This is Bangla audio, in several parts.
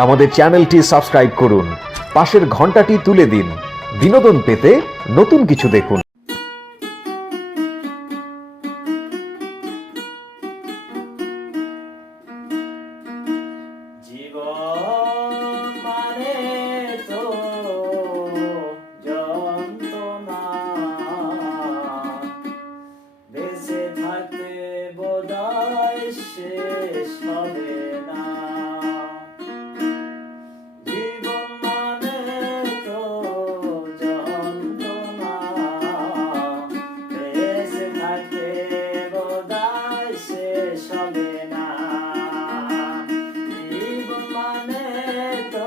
আমাদের চ্যানেলটি সাবস্ক্রাইব করুন, পাশের ঘন্টাটি তুলে দিন। বিনোদন পেতে নতুন কিছু দেখুন। জীবন মানে তো যন্ত্রণা, বেঁচে থাকতে বোধহয় শেষ হবে না। জীবন মানে তো যন্ত্রণা, বেঁচে থাকতে বোধহয় শেষ হবে না। জীবন মানে তো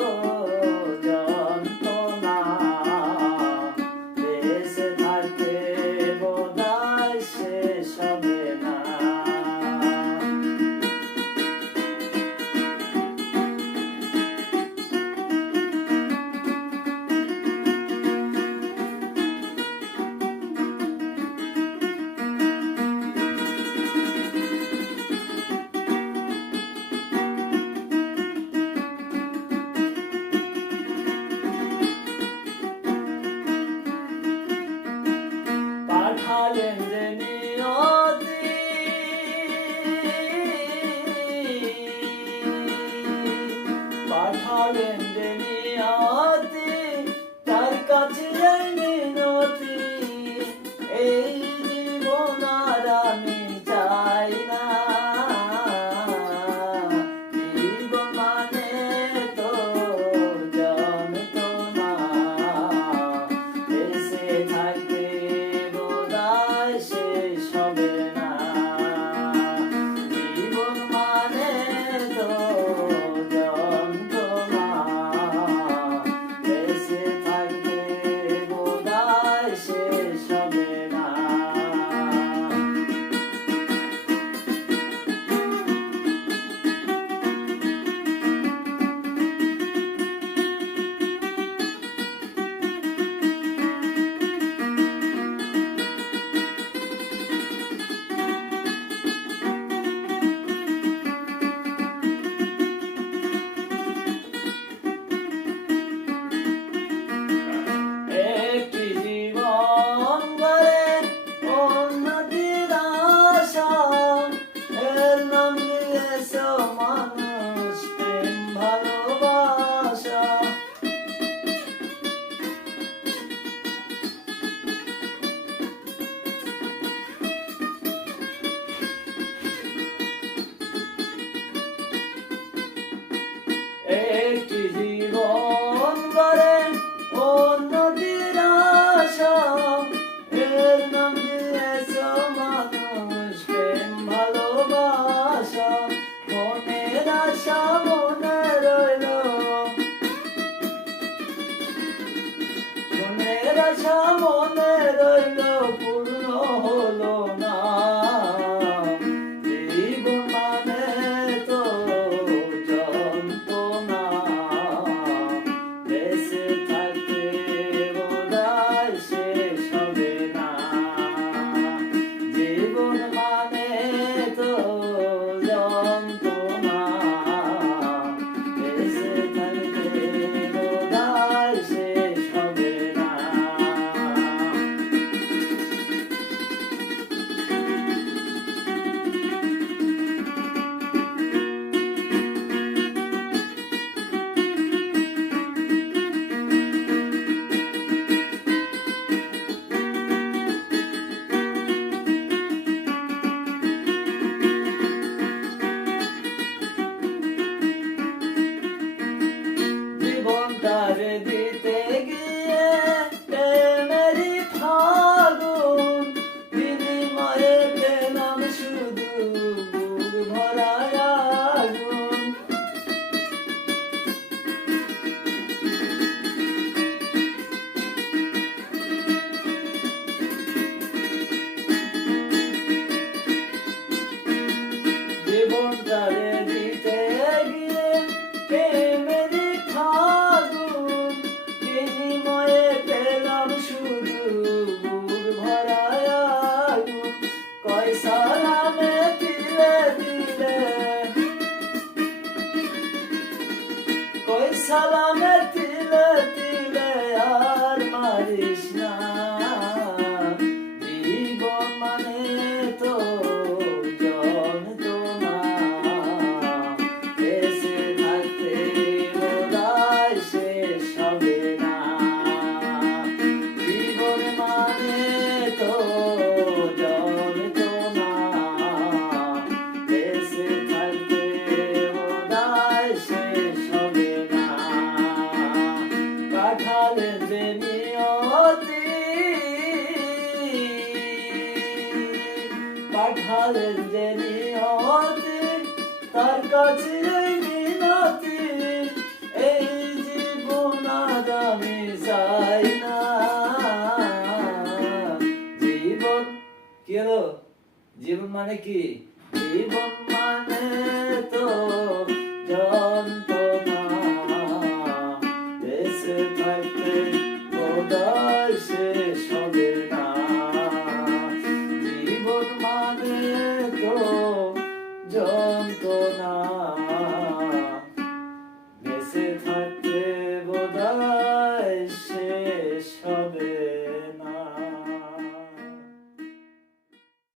যন্ত্রণা, বেঁচে থাকতে বোধহয় শেষ হবে না। পাঠালেন যে নিয়তি, পাঠালেন যে নিয়তি, তার কাছে এই মিনতি, এই জীবন আর আমি চাই না। জীবন মানে তো যন্ত্রণা, বেঁচে থাকতে বোধহয় শেষ হবে না। জীবন মানে তো যন্ত্রণা, বেঁচে থাকতে বোধহয় শেষ হবে না। একটি জীবন গড়ে উন্নতির আশা, এর নাম দিয়েছ মানুষ প্রেম ভালোবাসা। একটি জীবন গড়ে উন্নতির আশা, এর নাম দিয়েছ মানুষ প্রেম ভালোবাসা। মনের আশা মনে রইল, মনের আশা মনে রইল, পূর্ণ হলো না। জীবন মানে তো যন্ত্রণা, বেঁচে থাকতে বোধহয় শেষ হবে না। জীবন মানে তো যন্ত্রণা, বেঁচে থাকতে বোধহয় শেষ হবে না। সালামে তিলে তিলে আর মারিস না, জীবন মানে তো যন্ত্রণা, বেঁচে থাকতে বোধহয় শেষ হবে না, জীবন মানে তো যন্ত্রণা, বেঁচে থাকতে বোধহয় শেষ হবে না, কাঠালের যে নিয়তি, কাঠালের যে নিয়তি, তার কাছে এই মিনতি, এই জীবন আজ আমি চাই না, জীবন কি হলো, জীবন মানে কি, জীবন মানে তো যন্ত্রণা, বেঁচে থাকতে বোধহয় শেষ হবে না, জীবন মানে তো যন্ত্রণা, বেঁচে থাকতে বোধহয় শেষ